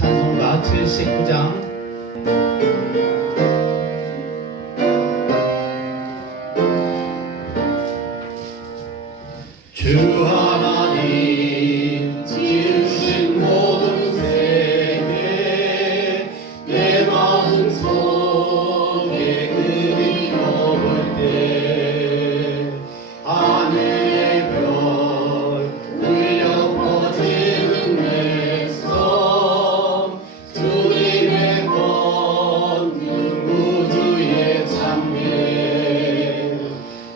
찬송가 79장 주 하나님 지으신 모든 세계 내 마음속에 그리워볼 때 하늘의 별 울려 퍼지는 내 섬 주님의 걷는 우주의 참회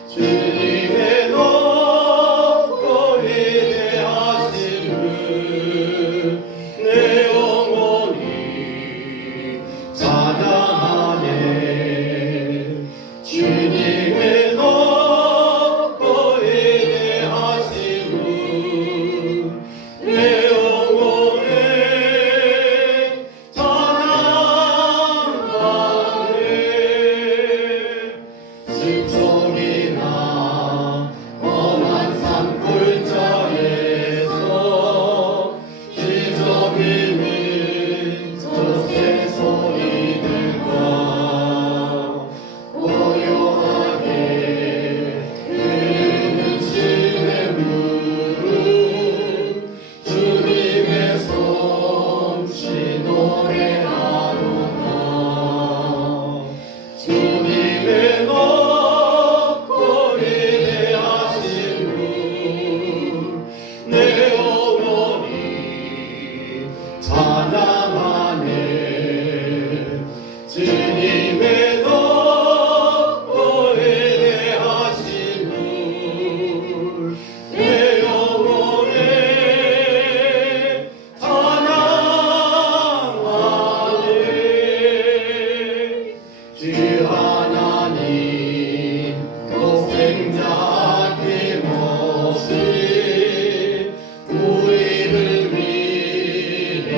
주님의 높고 위대하심을 내 영혼이 찬양하네 주님의 높고 위대하심을 내 영혼이 찬양하네 숲속이나 험한 산골짜기에서 뒤척이는 저 새소리들과 고요하게 흐르는 시냇 물은 주님의 솜씨 노래하노라 주님의 높고 위대하심을 내 영혼이 찬양하네 주님의 높고 위대하심을 내 영혼이 찬양하네 주 하나님 독생자 아낌없이 우리를 위해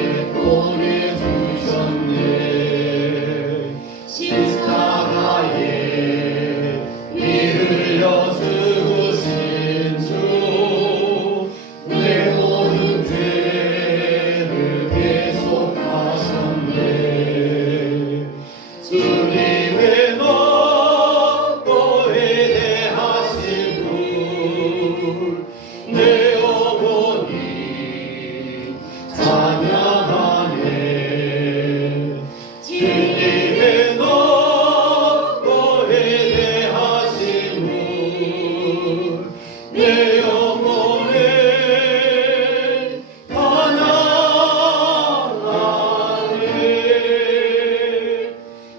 보내주셨네 십자가에 피 흘려 죽으신 주 내 모든 죄를 대속하셨네 주님의 높고 위대하심을 내 영혼이 찬양하네 주님의 높고 위대하심을 내 영혼이 찬양하네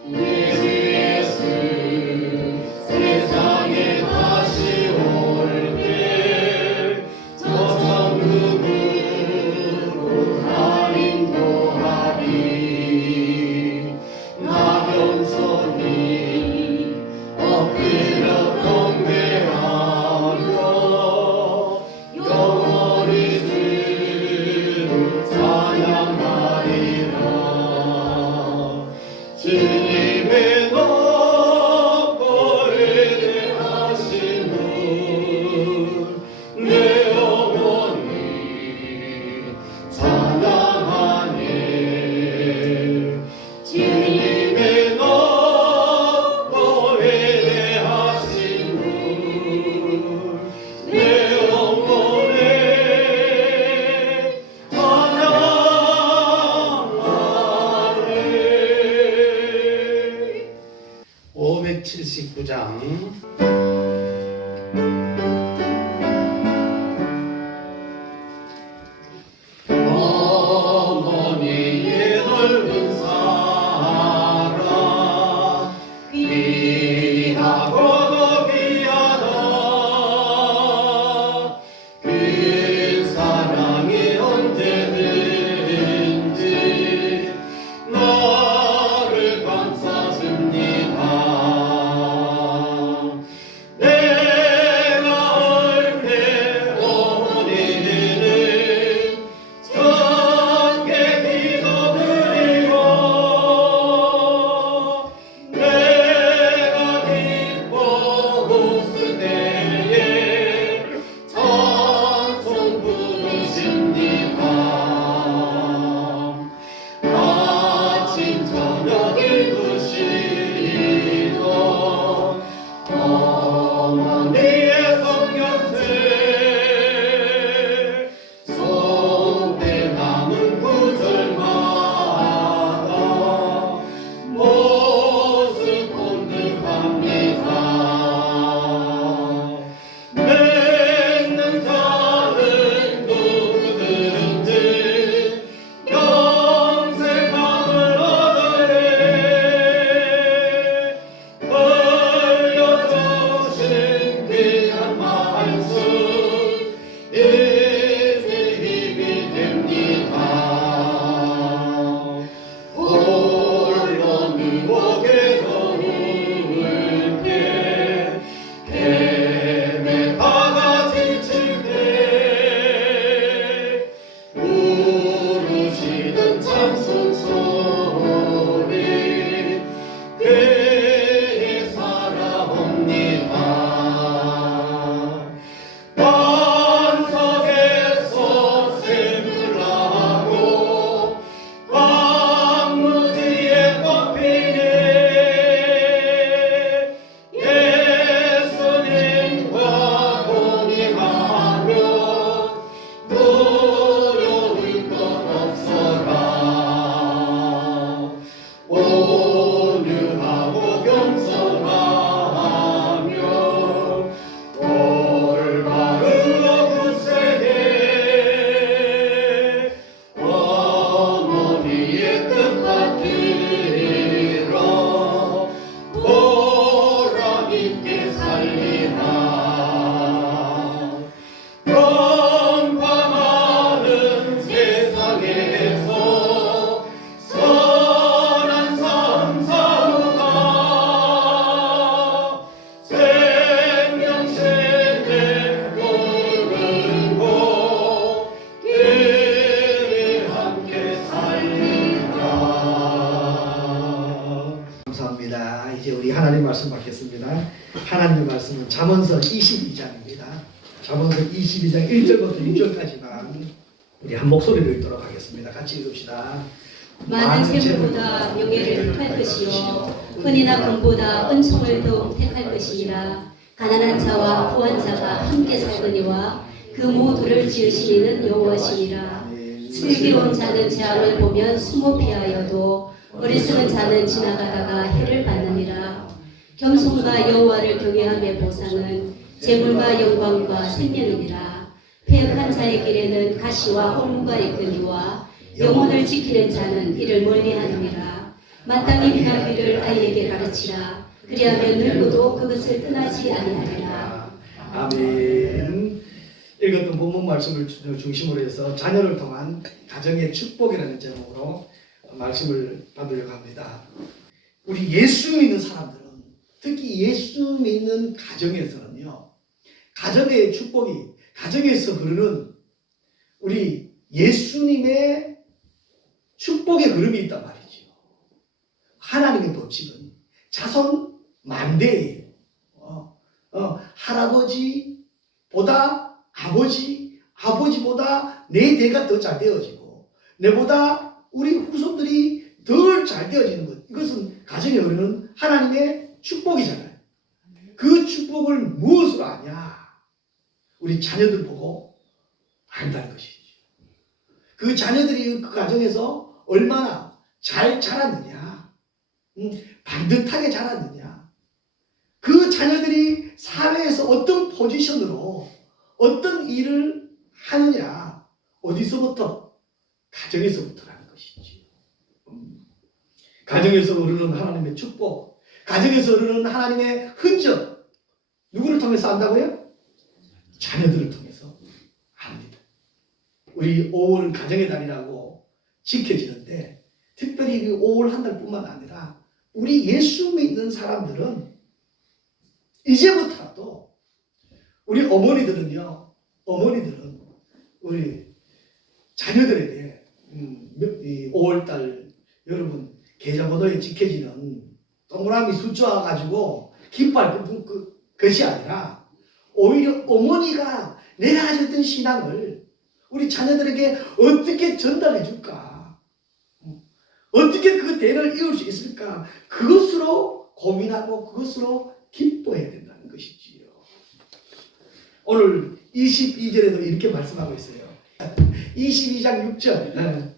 내 주 예수 세상에 다시 올 때 저 천국으로 나 인도하리 나 겸손히 엎드려 경배하며 영원히 주를 찬양하리라 주님의 높고 위대하심을 내 영혼이 찬양하네 주님의 높고 위대하심을 내 영혼이 찬양하네 579장 어머니의 넓은 사랑 귀하고도 귀하다 그 사랑이 언제든지 나를 감싸줍니다 하나님 말씀 받겠습니다. 하나님의 말씀은 잠언서 22장입니다. 잠언서 22장 1절부터 6절까지만 우리 한 목소리로 읽도록 하겠습니다. 같이 읽읍시다. 많은 재물보다 명예를 택할 것이요 은이나 금보다 은총을 더욱 택할 것이니라. 가난한 자와 부한 자가 함께 살거니와 그 모두를 지으시는 여호와시니라. 슬기로운 자는 재앙을 보면 숨어 피하여도 어리석은 자는 지나가다가 해를 받느니라. 겸손과 여호와를 경외함의 보상은 재물과 영광과 생명이니라. 패역한 자의 길에는 가시와 홀무가 있거니와 영혼을 지키는 자는 이를 멀리하느니라. 마땅히 행하기를 아이에게 가르치라. 그리하면 늙어도 그것을 떠나지 아니하리라. 아멘. 읽었던 본문 말씀을 중심으로 해서 자녀를 통한 가정의 축복이라는 제목으로 말씀을 받으려고 합니다. 우리 예수 믿는 사람들은, 특히 예수 믿는 가정에서는요, 가정의 축복이, 가정에서 흐르는 우리 예수님의 축복의 흐름이 있단 말이죠. 하나님의 법칙은 자손 만대예요. 할아버지보다 아버지, 아버지보다 내 대가 더 잘 되어지고 내보다 우리 후손들이 더 잘 되어지는 것. 이것은 가정에 흐르는 하나님의 축복이잖아요. 그 축복을 무엇으로 아냐? 우리 자녀들 보고 안다는 것이죠. 그 자녀들이 그 가정에서 얼마나 잘 자랐느냐, 반듯하게 자랐느냐, 그 자녀들이 사회에서 어떤 포지션으로 어떤 일을 하느냐, 어디서부터? 가정에서부터라는 것이죠. 가정에서 흐르는 하나님의 축복, 가정에서 흐르는 하나님의 흔적, 누구를 통해서 안다고요? 자녀들을 통해서 압니다. 우리 5월 가정의 달이라고 지켜지는데, 특별히 5월 한 달뿐만 아니라 우리 예수 믿는 사람들은 이제부터라도 우리 어머니들은 우리 자녀들에게 5월달 여러분 계좌번호에 지켜지는 동그라미 숫자 가지고 기뻐할 것이 아니라 오히려 어머니가 내가 가졌던 신앙을 우리 자녀들에게 어떻게 전달해 줄까, 어떻게 그 대를 이을 수 있을까, 그것으로 고민하고 그것으로 기뻐해야 된다는 것이지요. 오늘 22절에도 이렇게 말씀하고 있어요. 22장 6절.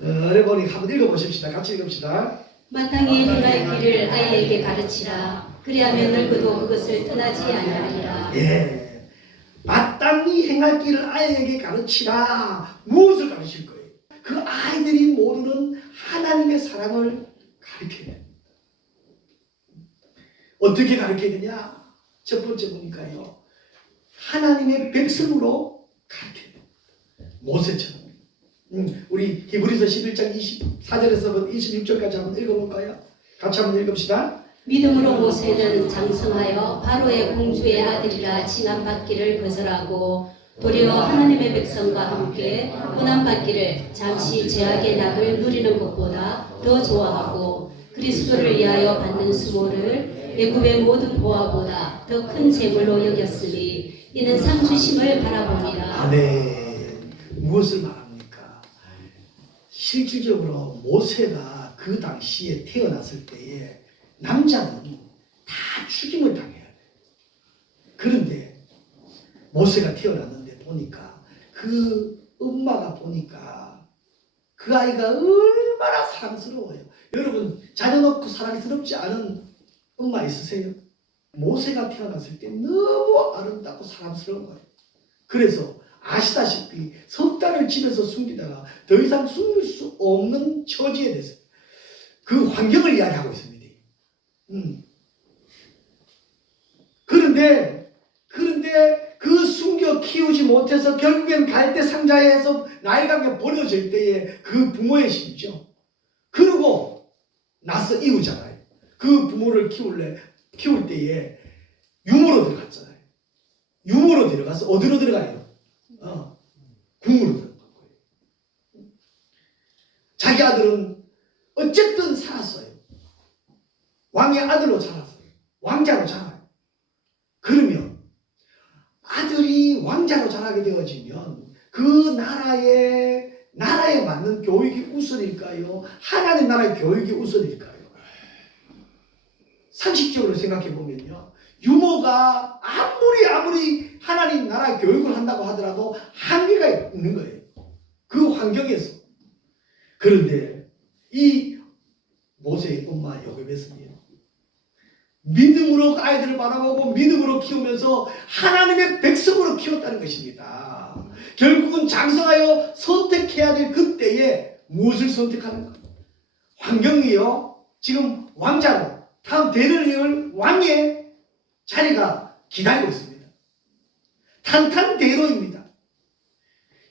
어려보니 한번 읽어보십시다. 같이 읽읍시다. 마땅히 행할 길을 아이에게 가르치라. 그리하면 늙어도 그것을 떠나지 아니하리라. 예, 마땅히 행할 길을 아이에게 가르치라. 무엇을 가르칠 거예요? 그 아이들이 모르는 하나님의 사랑을 가르쳐야 돼요. 어떻게 가르쳐야 되냐? 첫 번째 보니까요, 하나님의 백성으로 가르쳐야 돼요. 모세처럼. 우리 히브리서 11장 24절에서 26절까지 한번 읽어볼까요? 같이 한번 읽읍시다. 믿음으로 모세는 장성하여 바로의 공주의 아들이라 칭함받기를 거절하고 도리어 하나님의 백성과 함께 고난받기를 잠시 죄악의 낙을 누리는 것보다 더 좋아하고 그리스도를 위하여 받는 수모를 애굽의 모든 보화보다 더 큰 재물로 여겼으니 이는 상 주심을 바라봅니다. 아멘. 무엇을 말합니까? 실질적으로 모세가 그 당시에 태어났을 때에 남자는 다 죽임을 당해야 돼. 그런데 모세가 태어났는데 보니까 그 엄마가 보니까 그 아이가 얼마나 사랑스러워요. 여러분 자녀 놓고 사랑스럽지 않은 엄마 있으세요? 모세가 태어났을 때 너무 아름답고 사랑스러운 거예요. 그래서 아시다시피 석 달을 집에서 숨기다가 더 이상 숨길 수 없는 처지에 됐어요. 그 환경을 이야기하고 있습니다. 그런데 그 숨겨 키우지 못해서 결국엔 갈대 상자에서 나이가 그냥 버려질 때에 그 부모의 심정, 그리고 나서 이우잖아요. 그 부모를 키울 때에 유모로 들어갔잖아요. 유모로 들어가서 어디로 들어가요? 궁으로 들어간 거예요. 자기 아들은 어쨌든 살았어요. 왕의 아들로 자랐어요. 왕자로 자라요. 그러면 아들이 왕자로 자라게 되어지면 그 나라에 맞는 교육이 우선일까요? 하나님 나라의 교육이 우선일까요? 상식적으로 생각해 보면요, 유모가 아무리 하나님 나라의 교육을 한다고 하더라도 한계가 있는 거예요. 그 환경에서. 그런데 이 모세의 엄마 요게벳은요, 믿음으로 아이들을 바라보고 믿음으로 키우면서 하나님의 백성으로 키웠다는 것입니다. 결국은 장성하여 선택해야 될 그때에 무엇을 선택하는가? 환경이요, 지금 왕자로 다음 대를 이을 왕의 자리가 기다리고 있습니다. 탄탄대로입니다.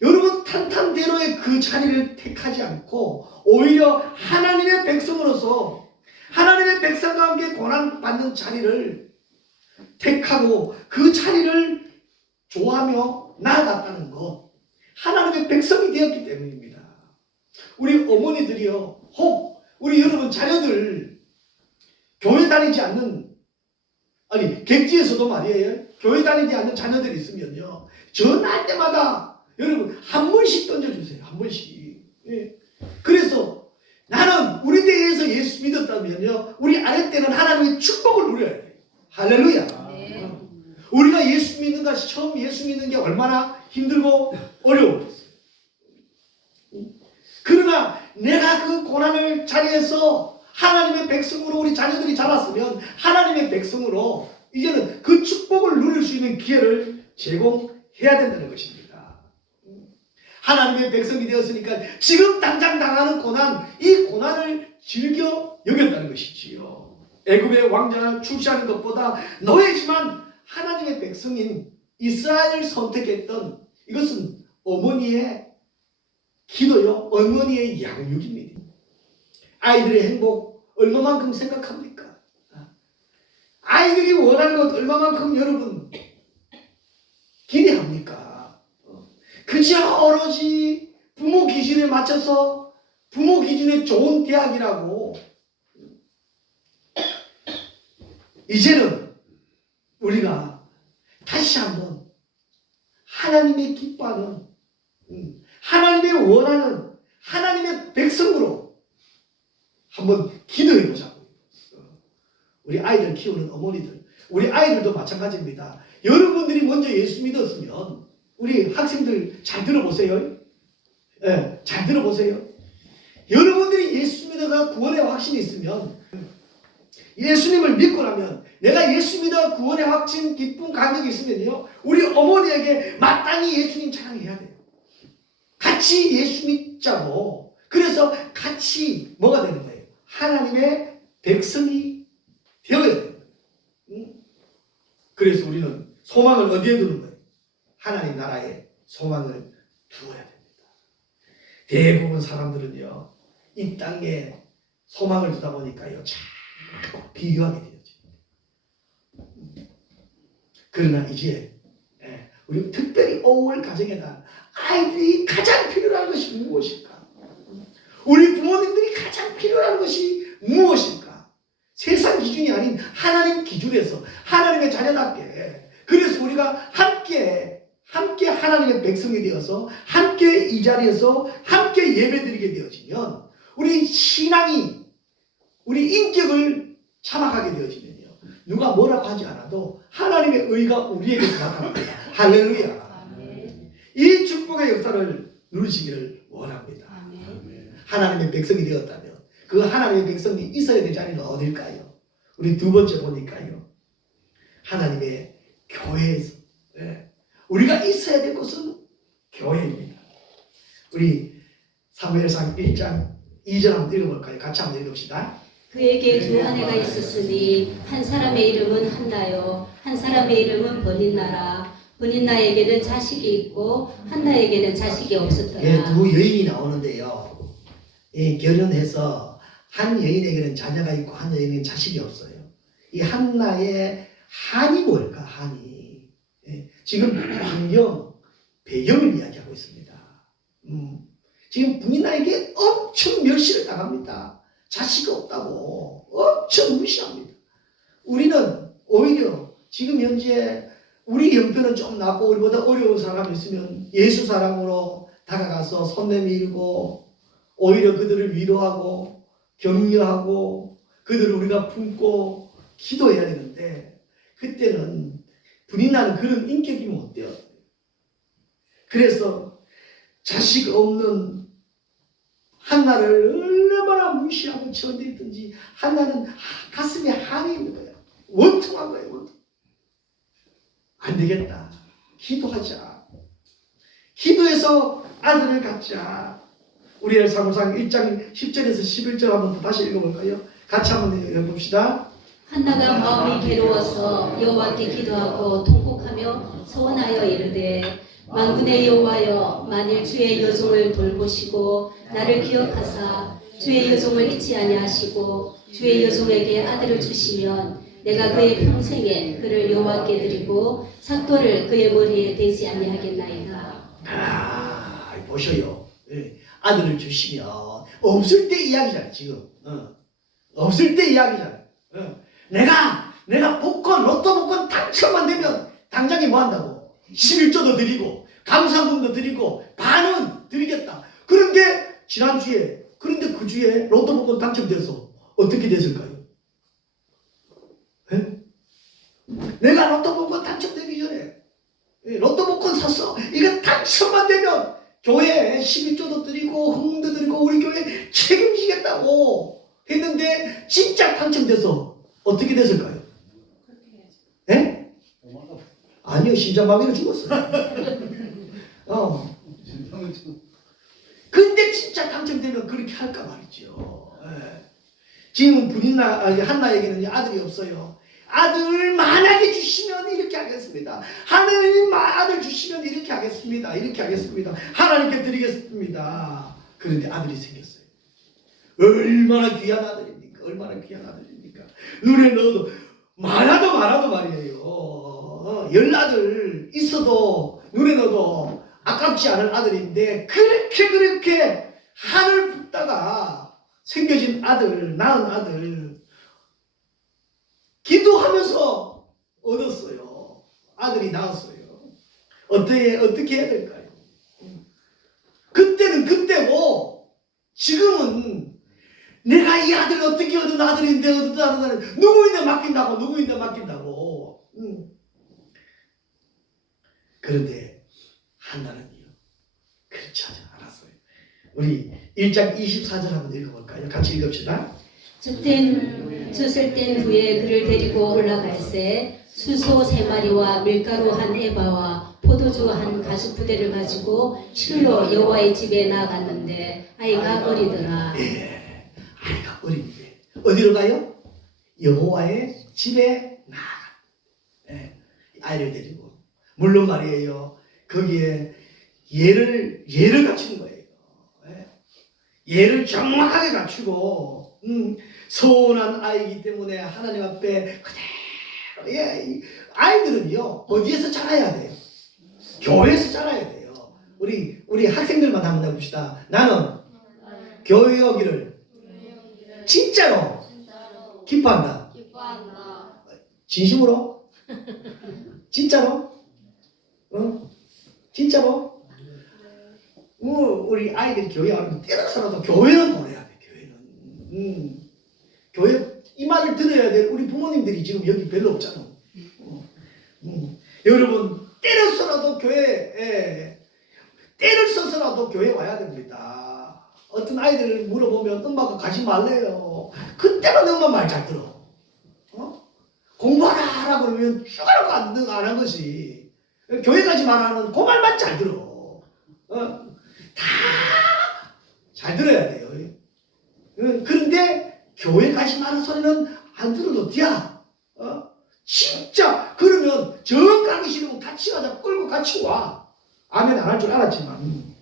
여러분, 탄탄대로의 그 자리를 택하지 않고 오히려 하나님의 백성으로서 하나님의 백성과 함께 고난받는 자리를 택하고 그 자리를 좋아하며 나아갔다는 것, 하나님의 백성이 되었기 때문입니다. 우리 어머니들이요, 혹 우리 여러분 자녀들 교회 다니지 않는, 아니 객지에서도 말이에요, 교회 다니지 않는 자녀들이 있으면요, 전화할 때마다 여러분 한 번씩 던져주세요. 한 번씩. 예. 그래서 나는 우리 때에서 예수 믿었다면요, 우리 아래 때는 하나님의 축복을 누려야 돼요. 할렐루야. 네. 우리가 예수 믿는 것이, 처음 예수 믿는 게 얼마나 힘들고 어려웠어요. 그러나 내가 그 고난을 자리에서 하나님의 백성으로 우리 자녀들이 자랐으면 하나님의 백성으로 이제는 그 축복을 누릴 수 있는 기회를 제공해야 된다는 것입니다. 하나님의 백성이 되었으니까 지금 당장 당하는 고난, 이 고난을 즐겨 여겼다는 것이지요. 애굽의 왕자를 출시하는 것보다 노예지만 하나님의 백성인 이스라엘을 선택했던, 이것은 어머니의 기도요, 어머니의 양육입니다. 아이들의 행복 얼마만큼 생각합니까? 아이들이 원하는 것 얼마만큼 여러분 기대합니까? 그저 오로지 부모 기준에 맞춰서 부모 기준에 좋은 대학이라고. 이제는 우리가 다시 한번 하나님의 기뻐하는, 하나님의 원하는 하나님의 백성으로 한번 기도해 보자고. 우리 아이들 키우는 어머니들, 우리 아이들도 마찬가지입니다. 여러분들이 먼저 예수 믿었으면, 우리 학생들 잘 들어보세요. 예, 잘 들어보세요. 여러분들이 예수 믿어가 구원의 확신이 있으면, 예수님을 믿고 나면, 내가 예수 믿어 구원의 확신, 기쁨, 감격이 있으면요, 우리 어머니에게 마땅히 예수님 찬양해야 돼요. 같이 예수 믿자고. 그래서 같이 뭐가 되는 거예요? 하나님의 백성이 되어야 돼요. 그래서 우리는 소망을 어디에 두는 거예요? 하나님 나라에 소망을 두어야 됩니다. 대부분 사람들은요, 이 땅에 소망을 두다 보니까요, 자꾸 비교하게 되어집니다. 그러나 이제 우리 특별히 5월 가정에다 아이들이 가장 필요한 것이 무엇일까? 우리 부모님들이 가장 필요한 것이 무엇일까? 세상 기준이 아닌 하나님 기준에서 하나님의 자녀답게, 그래서 우리가 함께 하나님의 백성이 되어서 함께 이 자리에서 함께 예배드리게 되어지면, 우리 신앙이, 우리 인격을 참아가게 되어지면요, 누가 뭐라고 하지 않아도 하나님의 의가 우리에게서 나타납니다. 할렐루야. 이 축복의 역사를 누리시기를 원합니다. 하나님의 백성이 되었다면 그 하나님의 백성이 있어야 될 자리는 어딜까요? 우리 두 번째 보니까요, 하나님의 교회에서. 우리가 있어야 될 곳은 교회입니다. 우리 사무엘상 1장 2절 한번 읽어볼까요? 같이 한번 읽읍시다. 그에게 두 아내가 있었으니 한 사람의 이름은 한다요, 한 사람의 이름은 버닌나라. 버닌나에게는 자식이 있고 한나에게는 자식이 없었더라. 두 여인이 나오는데요, 결혼해서 한 여인에게는 자녀가 있고 한 여인에게는 자식이 없어요. 이 한나의 한이 뭘까? 한이 지금 환경, 배경을 이야기하고 있습니다. 지금 부인나에게 엄청 멸시를 당합니다. 자식 없다고 엄청 무시합니다. 우리는 오히려 지금 현재 우리 형편은 좀 낫고 우리보다 어려운 사람이 있으면 예수 사랑으로 다가가서 손 내밀고 오히려 그들을 위로하고 격려하고 그들을 우리가 품고 기도해야 되는데 그때는 분이 나는 그런 인격이면 어때요? 그래서 자식 없는 한나를 얼마나 무시하고 쳐내든지 한나는 가슴에 한이 있는 거예요. 원통한 거예요. 원통. 안 되겠다. 기도하자. 기도해서 아들을 갖자. 우리 사무상 1장 10절에서 11절 한번 더 다시 읽어볼까요? 같이 한번 읽어봅시다. 한나가 마음이 괴로워서 여호와께 기도하고 통곡하며 소원하여 이르되 만군의 여호와여 만일 주의 여종을 돌보시고 나를 기억하사 주의 여종을 잊지 아니하시고 주의 여종에게 아들을 주시면 내가 그의 평생에 그를 여호와께 드리고 삭도를 그의 머리에 대지 아니하겠나이다. 보셔요. 아들을 주시면 없을 때 이야기잖아요. 지금 없을 때 이야기잖아요. 내가 복권 로또 복권 당첨만 되면 당장에 뭐 한다고? 11조도 드리고 감사금도 드리고 반은 드리겠다. 그런데 지난주에 그런데 그 주에 로또 복권 당첨돼서 어떻게 됐을까요? 내가 로또 복권 당첨되기 전에 로또 복권 샀어. 이거 당첨만 되면 교회에 11조도 드리고 흥도 드리고 우리 교회 책임지겠다고 했는데 진짜 당첨돼서 어떻게 됐을까요? 예? 아니요, 심장마비로 죽었어요. 근데 진짜 당첨되면 그렇게 할까 말이죠. 지금 한나에게는 아들이 없어요. 아들 만약에 주시면 이렇게 하겠습니다. 하나님 아들 주시면 이렇게 하겠습니다. 이렇게 하겠습니다. 하나님께 드리겠습니다. 그런데 아들이 생겼어요. 얼마나 귀한 아들입니까? 얼마나 귀한 아들입니까? 눈에 넣어도 많아도 말이에요. 10아들 있어도 눈에 넣어도 아깝지 않은 아들인데 그렇게 한을 붓다가 생겨진 아들, 낳은 아들 기도하면서 얻었어요. 아들이 낳았어요. 어떻게 해야 될까요? 그때는 그때고 지금은 내가 이 아들을 어떻게 얻은 아들인데 누구인데 맡긴다고. 그런데 한나는요 그렇지 않았어요. 우리 1장 24절 한번 읽어볼까요? 같이 읽읍시다. 젖을 땐 후에 그를 데리고 올라갈새 수소 3마리와 밀가루 한 에바와 포도주 한 가죽부대를 가지고 실로 여호와의 집에 나아갔는데 아이가 어리더라. 아이가 어린데 어디로 가요? 여호와의 집에 나아가. 아이를 데리고 물론 말이에요. 거기에 예를 갖추는 거예요. 예를 정확하게 갖추고 소원한 아이이기 때문에 하나님 앞에 그대로 아이들은요 어디에서 자라야 돼요? 교회에서 자라야 돼요. 우리 학생들만 한번 해봅시다. 나는 교회 오기를 진짜로 기뻐한다. 진심으로? 진짜로? 진짜로? 우리 아이들이 교회 와면 때려서라도 교회는 보내야 돼. 교회는. 교회 이 말을 들어야 돼. 우리 부모님들이 지금 여기 별로 없잖아. 여러분 때려서라도 때를 써서라도 교회 와야 됩니다. 어떤 아이들을 물어보면 엄마가 가지 말래요. 그때만 엄마 말 잘 들어. 공부하라 그러면 휴가라고 안 한 것이 교회 가지 말라는 그 말만 잘 들어. 다 잘 들어야 돼요. 그런데 교회 가지 말라는 소리는 안 들어도 돼. 진짜 그러면 정 가기 싫으면 같이 가자. 끌고 같이 와. 아멘 안 할 줄 알았지만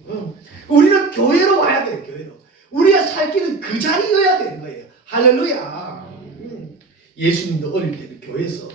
우리는 교회로 와야 돼요. 교회로. 우리가 살 길은 그 자리여야 되는 거예요. 할렐루야. 예수님도 어릴 때는 교회에서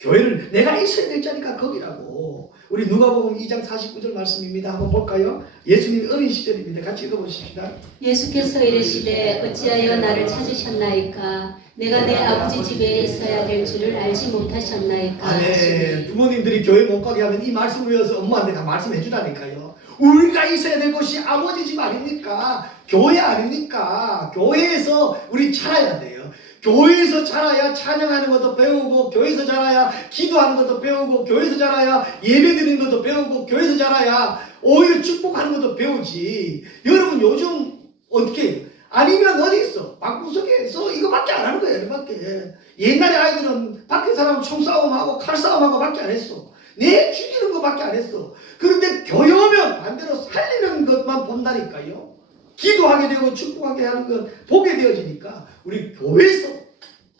교회를 내가 있어야 될 자리가 거기라고. 우리 누가복음 2장 49절 말씀입니다. 한번 볼까요? 예수님이 어린 시절입니다. 같이 읽어보십시다. 예수께서 이르시되 어찌하여 나를 찾으셨나이까 내가 내 아버지 집에 있어야 될 줄을 알지 못하셨나이까. 네. 부모님들이 교회 못 가게 하면 이 말씀을 외워서 엄마한테 다 말씀해 주라니까요. 우리가 있어야 될 곳이 아버지 집 아닙니까? 교회 아닙니까? 교회에서 우리 자라야 돼요. 교회에서 자라야 찬양하는 것도 배우고, 교회에서 자라야 기도하는 것도 배우고, 교회에서 자라야 예배드리는 것도 배우고, 교회에서 자라야 오히려 축복하는 것도 배우지. 여러분 요즘 어떻게 해요? 아니면 어디 있어? 방구석에서 이거밖에 안 하는 거예요. 이거밖에. 옛날에 아이들은 밖에 사람 총싸움하고 칼싸움하고 밖에 안 했어. 내 죽이는 거밖에 안 했어. 그런데 교회 오면 반대로 살리는 것만 본다니까요. 기도하게 되고 축복하게 하는 것 보게 되어지니까 우리 교회에서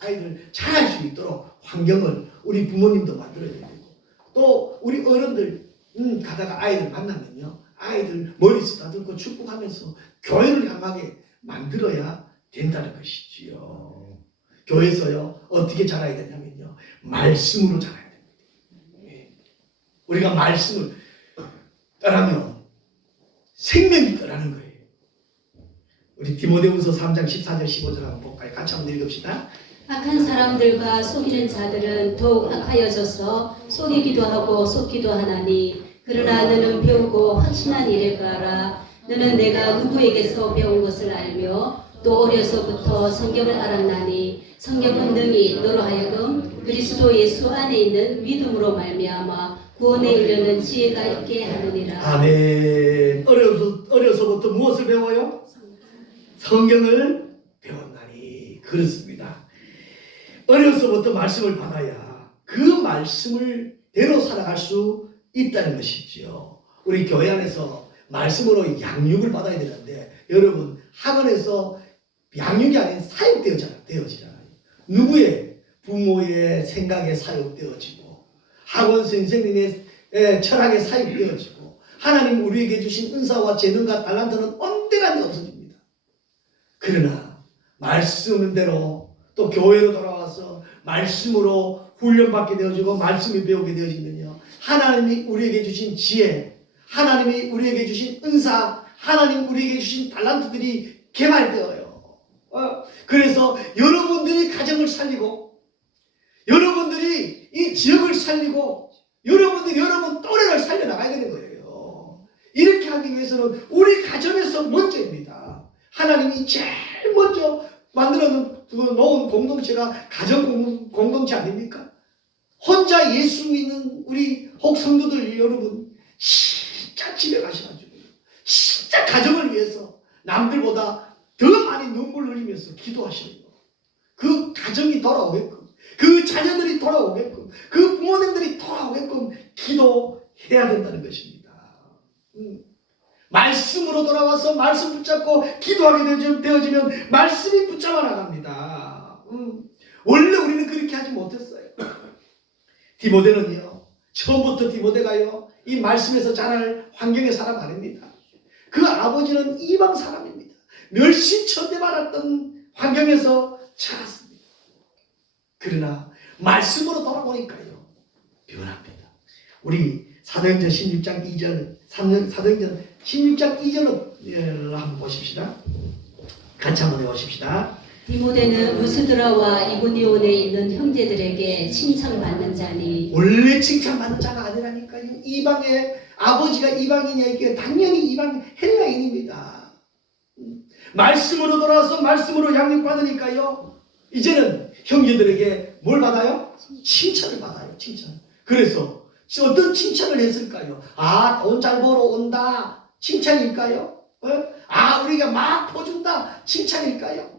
아이들 잘할 수 있도록 환경을 우리 부모님도 만들어야 되고, 또 우리 어른들 가다가 아이들 만나면요, 아이들 머리 쓰다듬고 축복하면서 교회를 향하게 만들어야 된다는 것이지요. 교회에서요 어떻게 자라야 되냐면요, 말씀으로 자라야 됩니다. 우리가 말씀을 따르면 생명이 떠나는 거예요. 우리 디모데후서 3장 14절 15절 한번 볼까요? 같이 한번 읽읍시다. 악한 사람들과 속이는 자들은 더욱 악하여져서 속이기도 하고 속기도 하나니 그러나 너는 배우고 확신한 일을 가라. 너는 내가 누구에게서 배운 것을 알며 또 어려서부터 성경을 알았나니 성경은 능히 너로 하여금 그리스도 예수 안에 있는 믿음으로 말미암아 구원에 이르는 지혜가 있게 하느니라. 아멘. 어려서부터 무엇을 배워요? 성경을 배웠나니. 그렇습니다. 어려서부터 말씀을 받아야 그 말씀을 대로 살아갈 수 있다는 것이지요. 우리 교회 안에서 말씀으로 양육을 받아야 되는데, 여러분 학원에서 양육이 아닌 사육되어지잖아요. 누구의? 부모의 생각에 사육되어지고, 학원 선생님의 철학에 사육되어지고, 하나님 우리에게 주신 은사와 재능과 달란트는 온데간데 없어집니다. 그러나 말씀대로 또 교회로 돌아와서 말씀으로 훈련받게 되어지고 말씀을 배우게 되어지면요, 하나님이 우리에게 주신 지혜, 하나님이 우리에게 주신 은사, 하나님 우리에게 주신 달란트들이 개발되어요. 그래서 여러분들이 가정을 살리고, 여러분들이 이 지역을 살리고, 여러분들이 여러분 또래를 살려나가야 되는 거예요. 이렇게 하기 위해서는 우리 가정에서 먼저입니다. 하나님이 제일 먼저 만들어 놓은 공동체가 가정 공동체 아닙니까? 혼자 예수 믿는 우리 혹성도들 여러분, 진짜 집에 가셔가지고 진짜 가정을 위해서 남들보다 더 많이 눈물 흘리면서 기도하시는 거. 그 가정이 돌아오게끔, 그 자녀들이 돌아오게끔, 그 부모님들이 돌아오게끔 기도해야 된다는 것입니다. 말씀으로 돌아와서 말씀 붙잡고 기도하게 되어지면 말씀이 붙잡아 나갑니다. 원래 우리는 그렇게 하지 못했어요. 디모데는요, 처음부터 디모데가요 이 말씀에서 자랄 환경의 사람 아닙니다. 그 아버지는 이방 사람입니다. 멸시처대받았던 환경에서 자랐습니다. 그러나 말씀으로 돌아보니까요 변합니다. 우리 사도행전 16장 2절, 사도행전 16장 2절을 한번 보십시다. 같이 한번 해보십시다. 디모데는 루스드라와 이고니온에 있는 형제들에게 칭찬받는 자니. 원래 칭찬받는 자가 아니라니까요. 이방의 아버지가 이방인이니까 당연히 이방 헬라인입니다. 말씀으로 돌아와서 말씀으로 양육받으니까요, 이제는 형제들에게 뭘 받아요? 칭찬을 받아요. 칭찬. 그래서 어떤 칭찬을 했을까요? 아, 돈 잘 벌어 온다, 칭찬일까요? 아, 우리가 막 퍼준다, 칭찬일까요?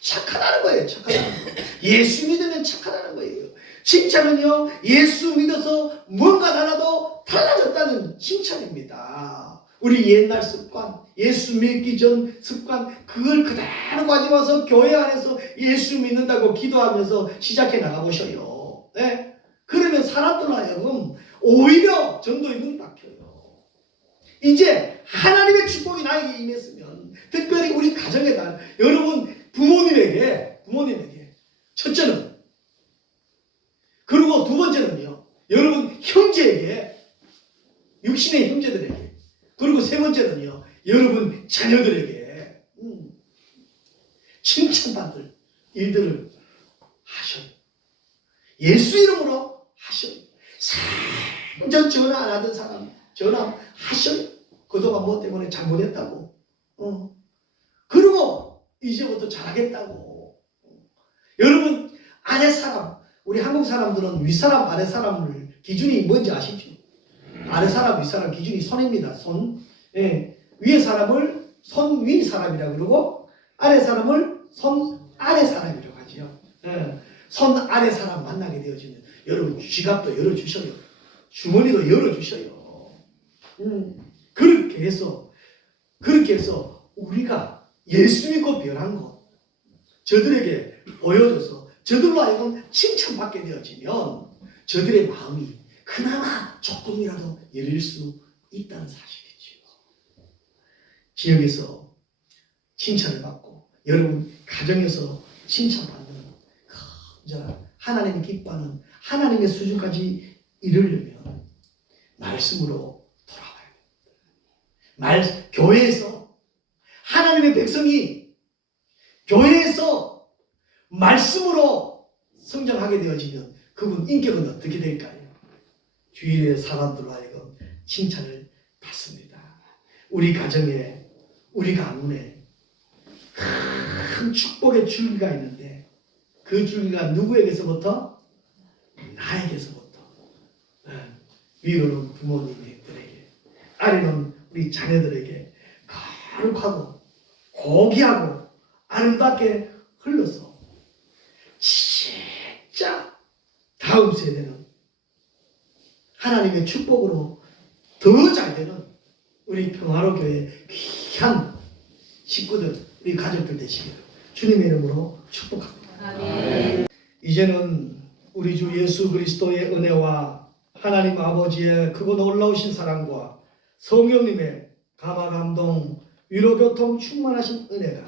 착하다는 거예요. 착하다는 거. 예수 믿으면 착하다는 거예요. 칭찬은요, 예수 믿어서 뭔가 달라도 달라졌다는 칭찬입니다. 우리 옛날 습관, 예수 믿기 전 습관, 그걸 그대로 가져와서 교회 안에서 예수 믿는다고 기도하면서 시작해 나가보셔요. 네? 그러면 사람들 하여금 오히려 전도의 눈이 박혀요. 이제 하나님의 축복이 나에게 임했으면, 특별히 우리 가정의 날, 여러분 부모님에게 첫째는, 그리고 두 번째는요, 여러분 형제에게 여러분 자녀들에게 칭찬받을 일들을 하셔요. 예수 이름으로 하셔요. 생전 전화 안 하던 사람 전화하셔요. 그동안 뭐 때문에 잘못했다고. 그리고 이제부터 잘하겠다고. 여러분 아래 사람, 우리 한국 사람들은 윗사람 아래 사람을 기준이 뭔지 아시죠? 아래 사람 윗 사람 기준이 손입니다. 손. 예. 위에 사람을 손 위 사람이라 그러고 아래 사람을 손 아래 사람이라고 하지요. 예. 손 아래 사람 만나게 되어지면 여러분 지갑도 열어주셔요. 주머니도 열어주셔요. 그렇게 해서 우리가 예수 믿고 변한 것 저들에게 보여줘서 저들로 하여금 칭찬받게 되어지면 저들의 마음이 그나마 조금이라도 열릴 수 있다는 사실이죠. 지역에서 칭찬을 받고 여러분 가정에서 칭찬받는 하나님이 기뻐하는 하나님의 수준까지 이르려면 말씀으로 돌아와야 됩니다. 교회에서 하나님의 백성이 교회에서 말씀으로 성장하게 되어지면 그분 인격은 어떻게 될까요? 주위의 사람들로 하여금 칭찬을 받습니다. 우리 가정에 우리 가문에 큰 축복의 줄기가 있는데 그 줄기가 누구에게서부터? 나에게서부터. 위로는 부모님들에게, 아래는 우리 자녀들에게 거룩하고 고귀하고 아름답게 흘러서 진짜 다음 세대는 하나님의 축복으로 더 잘되는 우리 평화로교회 귀한 식구들, 우리 가족들 되시기를 주님의 이름으로 축복합니다. 아멘. 이제는 우리 주 예수 그리스도의 은혜와 하나님 아버지의 크고 놀라우신 사랑과 성령님의 감화 감동 위로 교통 충만하신 은혜가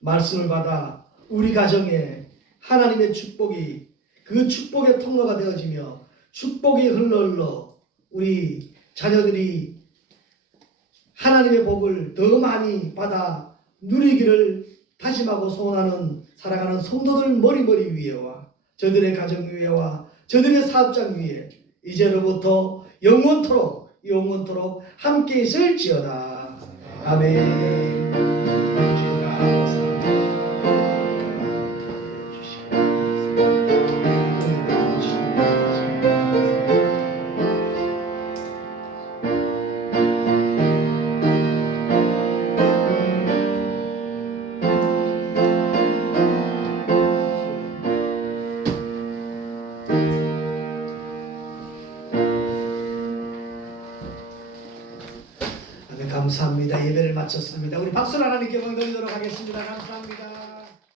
말씀을 받아 우리 가정에 하나님의 축복이 그 축복의 통로가 되어지며 축복이 흘러 우리 자녀들이 하나님의 복을 더 많이 받아 누리기를 다짐하고 소원하는 살아가는 성도들 머리머리 위에와 저들의 가정 위에와 저들의 사업장 위에 이제로부터 영원토록 함께 있을지어다. 아멘. 감사합니다. 예배를 마쳤습니다. 우리 박수를 하나님께 드리도록 하겠습니다. 감사합니다.